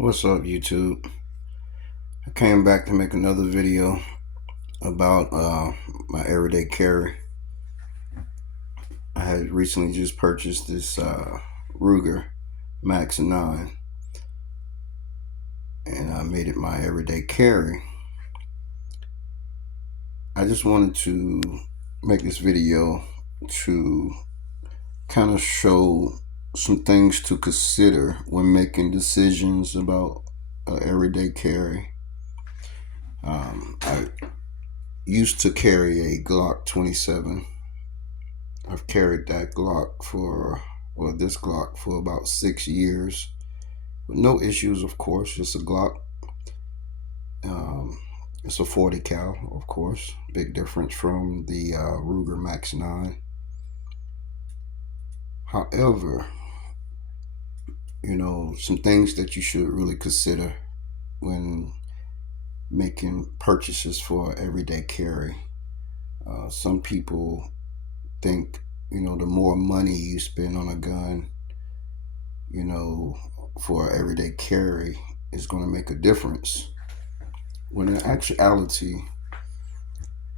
What's up, YouTube? I came back to make another video about my everyday carry. I had recently just purchased this Ruger Max 9, and I made it my everyday carry. I just wanted to make this video to kind of show some things to consider when making decisions about everyday carry. I used to carry a Glock 27. I've carried that Glock this Glock for about 6 years. With no issues, of course. It's a Glock. It's a 40 cal, of course. Big difference from the Ruger Max 9. However, some things that you should really consider when making purchases for everyday carry. Some people think, the more money you spend on a gun, for everyday carry is going to make a difference. When in actuality,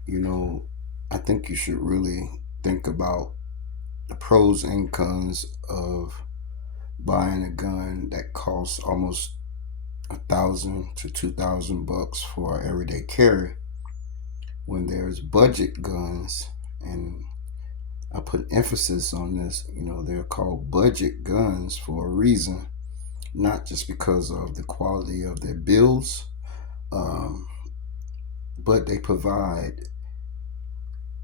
I think you should really think about the pros and cons of buying a gun that costs almost $1,000 to $2,000 for everyday carry, when there's budget guns. And I put emphasis on this. They're called budget guns for a reason, not just because of the quality of their builds, but they provide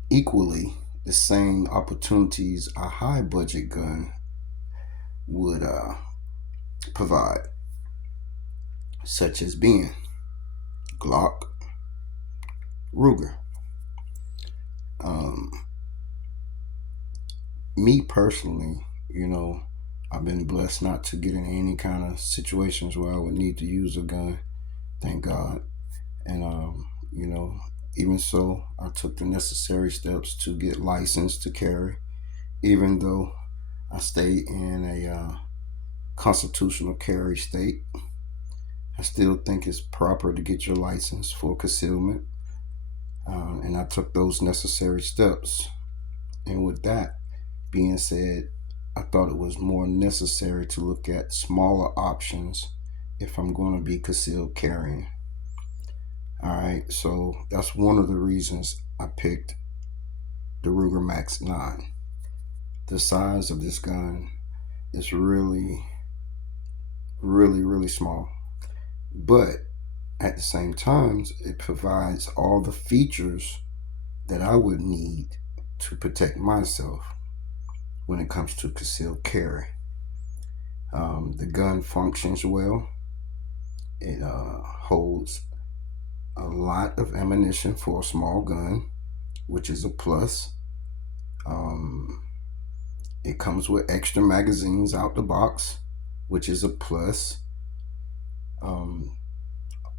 equally the same opportunities a high budget gun would provide, such as being Glock, Ruger. Me personally, I've been blessed not to get in any kind of situations where I would need to use a gun, thank God. And even so, I took the necessary steps to get licensed to carry, even though I stay in a constitutional carry state. I still think it's proper to get your license for concealment, and I took those necessary steps. And with that being said, I thought it was more necessary to look at smaller options if I'm going to be concealed carrying. All right, so that's one of the reasons I picked the Ruger Max 9. The size of this gun is really, really, really small, but at the same time, it provides all the features that I would need to protect myself when it comes to concealed carry. The gun functions well. It holds a lot of ammunition for a small gun, which is a plus. It comes with extra magazines out the box, which is a plus.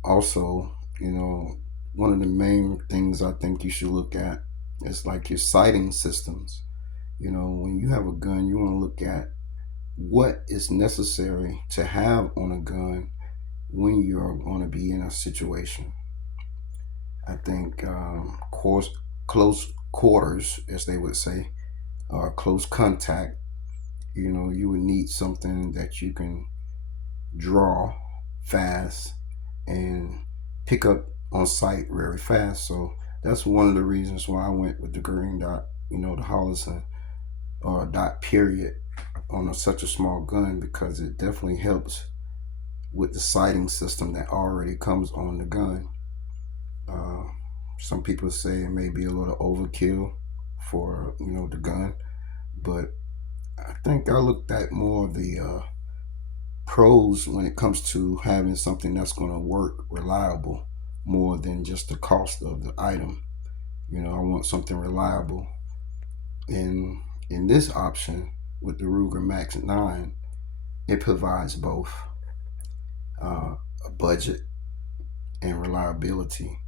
Also, one of the main things I think you should look at is like your sighting systems. When you have a gun, you want to look at what is necessary to have on a gun when you're going to be in a situation. I think close quarters, as they would say, or close contact, you would need something that you can draw fast and pick up on sight very fast. So that's one of the reasons why I went with the green dot, the HOLOSUN, or a dot period on such a small gun, because it definitely helps with the sighting system that already comes on the gun. Some people say it may be a little overkill for the gun, but I think I looked at more of the pros when it comes to having something that's going to work reliable, more than just the cost of the item. I want something reliable. And in this option with the Ruger Max 9, it provides both a budget and reliability.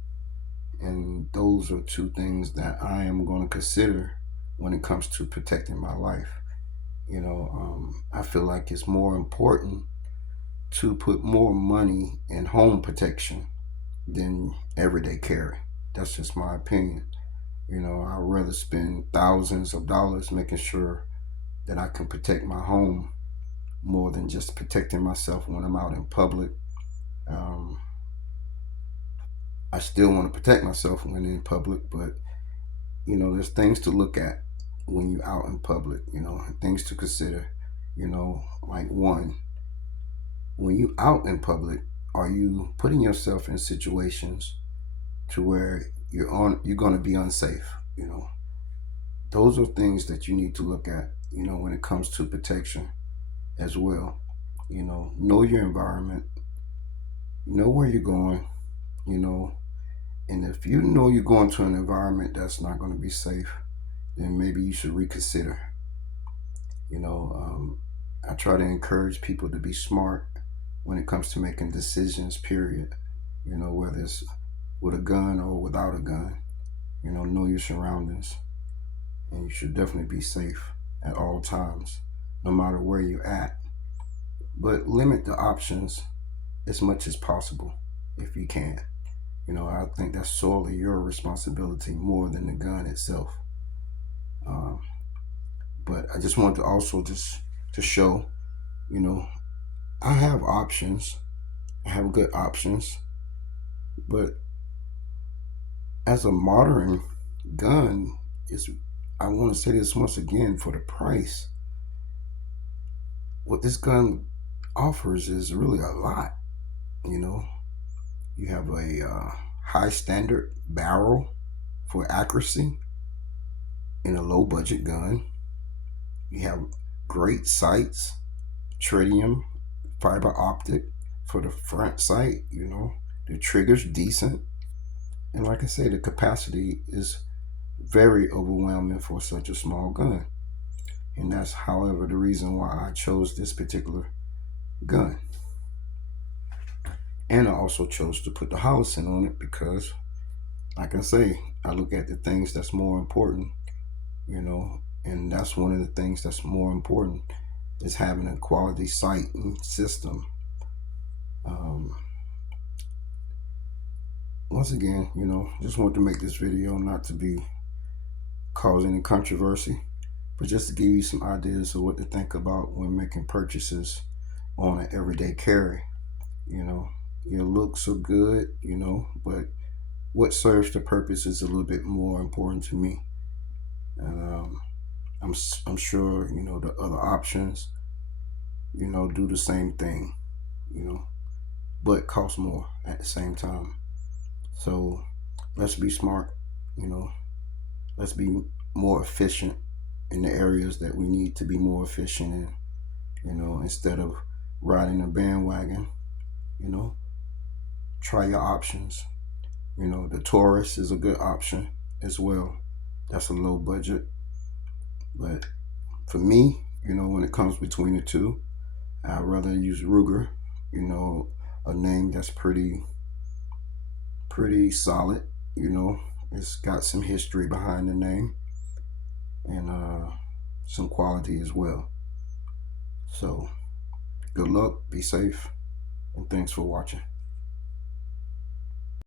And those are two things that I am going to consider when it comes to protecting my life. I feel like it's more important to put more money in home protection than everyday carry. That's just my opinion. I'd rather spend thousands of dollars making sure that I can protect my home more than just protecting myself when I'm out in public. Um, I still want to protect myself when in public, but there's things to look at when you're out in public. Things to consider. Like one, when you out in public, are you putting yourself in situations to where you're going to be unsafe? Those are things that you need to look at. When it comes to protection as well. Know your environment, know where you're going. You know, and if you know you're going to an environment that's not going to be safe, then maybe you should reconsider. You know, um, I try to encourage people to be smart when it comes to making decisions, period. Whether it's with a gun or without a gun. Know your surroundings. And you should definitely be safe at all times, no matter where you're at. But limit the options as much as possible if you can. I think that's solely your responsibility more than the gun itself. Um, but I just want to also just to show, you know, I have options. I have good options. But as a modern gun, is I want to say this once again, for the price, what this gun offers is really a lot. You know, you have a high standard barrel for accuracy in a low budget gun. You have great sights, tritium, fiber optic for the front sight. The trigger's decent. And like I say, the capacity is very overwhelming for such a small gun. And that's, however, the reason why I chose this particular gun. And I also chose to put the HOLOSUN on it because, like I say, I look at the things that's more important, and that's one of the things that's more important is having a quality sight and system. Um, Once again, just want to make this video not to be causing any controversy, but just to give you some ideas of what to think about when making purchases on an everyday carry. Your looks are good, but what serves the purpose is a little bit more important to me. And I'm sure the other options do the same thing, you know, but cost more at the same time. So let's be smart, you know, let's be more efficient in the areas that we need to be more efficient in, instead of riding a bandwagon. you know, Try your options. The Taurus is a good option as well. That's a low budget. But for me, when it comes between the two, I'd rather use Ruger, a name that's pretty solid. It's got some history behind the name and some quality as well. So good luck, be safe, and thanks for watching.